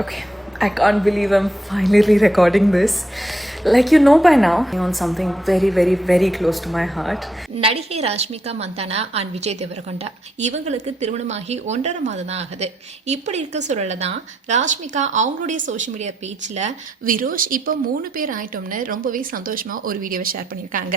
Okay, I can't believe I'm finally recording this. Like you know by now, on something very, very, very close to my heart. நடிகை Rashmika Mandhana and Vijay Deverakonda இவங்களுக்கு திருமணமாகி 1.5 மாதம் தான் ஆகுது. இப்படி இருக்க சூழல தான் ராஷ்மிகா அவங்களுடைய சோஷியல் மீடியா பேஜில் விரோஷ் இப்போ 3 பேர் ஆயிட்டோம்னு ரொம்பவே சந்தோஷமாக ஒரு வீடியோவை ஷேர் பண்ணியிருக்காங்க.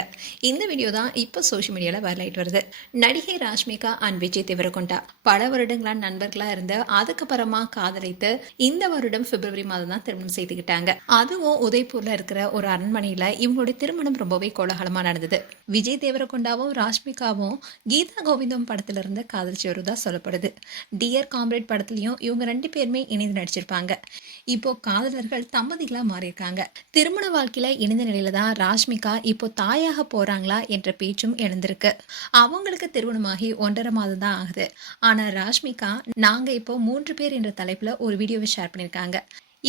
இந்த வீடியோ தான் இப்போ சோஷியல் மீடியாவில் வைரல் ஆகிட்டு வருது. நடிகை ராஷ்மிகா அண்ட் விஜய் தேவரகொண்டா பல வருடங்களா நண்பர்களாக இருந்து அதுக்கப்புறமா காதலித்து இந்த வருடம் பிப்ரவரி மாதம் தான் திருமணம் செய்துக்கிட்டாங்க. அதுவும் உதய்பூர்ல இருக்கிற ஒரு அரண்மனையில் இவங்களுடைய திருமணம் ரொம்பவே கோலாகலமாக நடந்தது. விஜய் தேவரகொண்டாவும் ராஷ்மிகாவும் கீதா கோவிந்தம் படத்துல இருந்து காதலிச்சு வருவதா சொல்லப்படுது. டியர் காம்ரேட் படத்துலயும் இவங்க 2 பேருமே இணைந்து நடிச்சிருப்பாங்க. இப்போ காதலர்கள் தம்பதிகளா மாறியிருக்காங்க. திருமண வாழ்க்கையில இணைந்த நிலையில தான் ராஷ்மிகா இப்போ தாயாக போறாங்களா என்ற பேச்சும் எழுந்திருக்கு. அவங்களுக்கு திருமணமாகி 1.5 மாதம் தான் ஆகுது. ஆனா ராஷ்மிகா நாங்க இப்போ 3 பேர் என்ற தலைப்புல ஒரு வீடியோவை ஷேர் பண்ணியிருக்காங்க.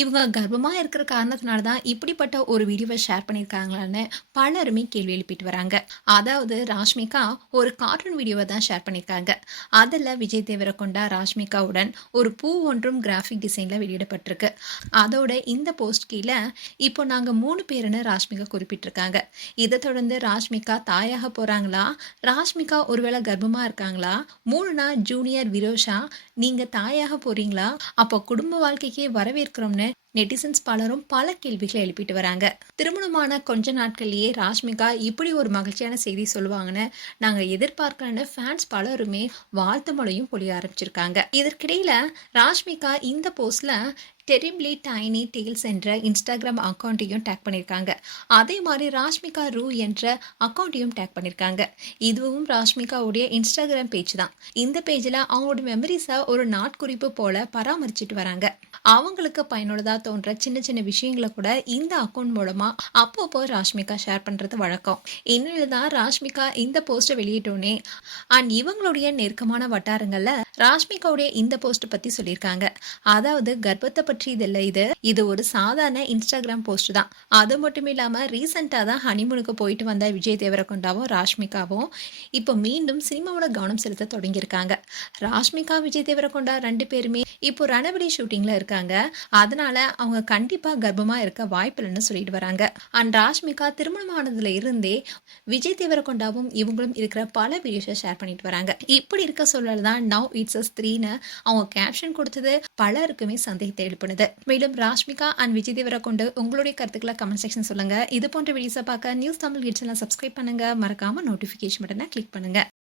இவங்க கர்ப்பமாக இருக்கிற காரணத்தினால தான் இப்படிப்பட்ட ஒரு வீடியோவை ஷேர் பண்ணியிருக்காங்களான்னு பலருமே கேள்வி எழுப்பிட்டு வராங்க. அதாவது ராஷ்மிகா ஒரு கார்ட்டூன் வீடியோவை தான் ஷேர் பண்ணியிருக்காங்க. அதில் விஜய் தேவரகொண்டா ராஷ்மிகாவுடன் ஒரு பூ ஒன்றும் கிராஃபிக் டிசைனில் வெளியிடப்பட்டிருக்கு. அதோட இந்த போஸ்ட் கீழே இப்போ நாங்கள் 3 பேருன்னு ராஷ்மிகா குறிப்பிட்டிருக்காங்க. இதை தொடர்ந்து ராஷ்மிகா தாயாக போகிறாங்களா, ராஷ்மிகா ஒருவேளை கர்ப்பமாக இருக்காங்களா, 3 ஜூனியர் விரோஷா நீங்கள் தாயாக போகிறீங்களா, அப்போ குடும்ப வாழ்க்கைக்கே வரவேற்கிறோம்னு நெட்டிசன்ஸ் பலரும் பல கேள்விகளை எழுப்பிட்டு வராங்க. திருமணமான கொஞ்ச நாட்கள்லயே ராஷ்மிகா இப்படி ஒரு மகிழ்ச்சியான செய்தி சொல்லுவாங்கன்னு நாங்க எதிர்பார்க்கலன்னு ஃபேன்ஸ் பலருமே வாழ்த்து மழையும் பொழிய ஆரம்பிச்சிருக்காங்க. இதற்கிடையில ராஷ்மிகா இந்த போஸ்ட்ல டெரிப்லி டைனி டெய்ல்ஸ் என்ற இன்ஸ்டாகிராம் அக்கௌண்ட்டையும் டேக் பண்ணியிருக்காங்க. அதே மாதிரி ராஷ்மிகா ரூ என்ற அக்கௌண்ட்டையும் டேக் பண்ணியிருக்காங்க. இதுவும் ராஷ்மிகாவுடைய இன்ஸ்டாகிராம் பேஜ் தான். இந்த பேஜில் அவங்களோட மெமரிஸை ஒரு நாட்குறிப்பு போல பராமரிச்சுட்டு வராங்க. அவங்களுக்கு பயனுள்ளதாக தோன்ற சின்ன சின்ன விஷயங்களை கூட இந்த அக்கௌண்ட் மூலமா அப்பப்போ ராஷ்மிகா ஷேர் பண்றது வழக்கம். இன்னும் தான் ராஷ்மிகா இந்த போஸ்ட்டை வெளியிட்டோன்னே அண்ட் இவங்களுடைய நெருக்கமான வட்டாரங்கள்ல ராஷ்மிகாவுடைய இந்த போஸ்ட் பத்தி சொல்லியிருக்காங்க. அதாவது கர்ப்பத்தை பற்றி இது ஒரு சாதாரண இன்ஸ்டாகிராம் போஸ்ட் தான். அது மட்டும் இல்லாம ரீசெண்டா தான் ஹனிமூனுக்கு போயிட்டு வந்த விஜய் தேவரகொண்டாவும் ராஷ்மிகாவும் இப்போ மீண்டும் சினிமாவோட கவனம் செலுத்த தொடங்கியிருக்காங்க. ராஷ்மிகா விஜய் தேவரகொண்டா 2 பேருமே இப்போ ரணவெளி ஷூட்டிங்ல இருக்காங்க. அதனால அவங்க கண்டிப்பா கர்ப்பமா இருக்க வாய்ப்பு இல்லைன்னு சொல்லிட்டு வராங்க. அண்ட் ராஷ்மிகா திருமணமானதுல இருந்தே விஜய் தேவரகொண்டாவும் இவங்களும் இருக்கிற பல வீடியோஸை ஷேர் பண்ணிட்டு வராங்க. இப்படி இருக்க சொல்லல தான் நவ் இட்ஸ் அஸ் 3ன்னு அவங்க கேப்ஷன் கொடுத்தது பலருக்குமே சந்தேகத்தை எழுப்பினது. மேலும் ராஷ்மிகா அண்ட் விஜய் தேவரகொண்டா உங்களுடைய கருத்துக்களை கமெண்ட் செக்ஷன் சொல்லுங்க. இது போன்ற வீடியோஸை பார்க்க நியூஸ் தமிழ் கிட்ஸ் எல்லாம் சப்ஸ்கிரைப் பண்ணுங்க. மறக்காம நோட்டிபிகேஷன் பட்டனை கிளிக் பண்ணுங்க.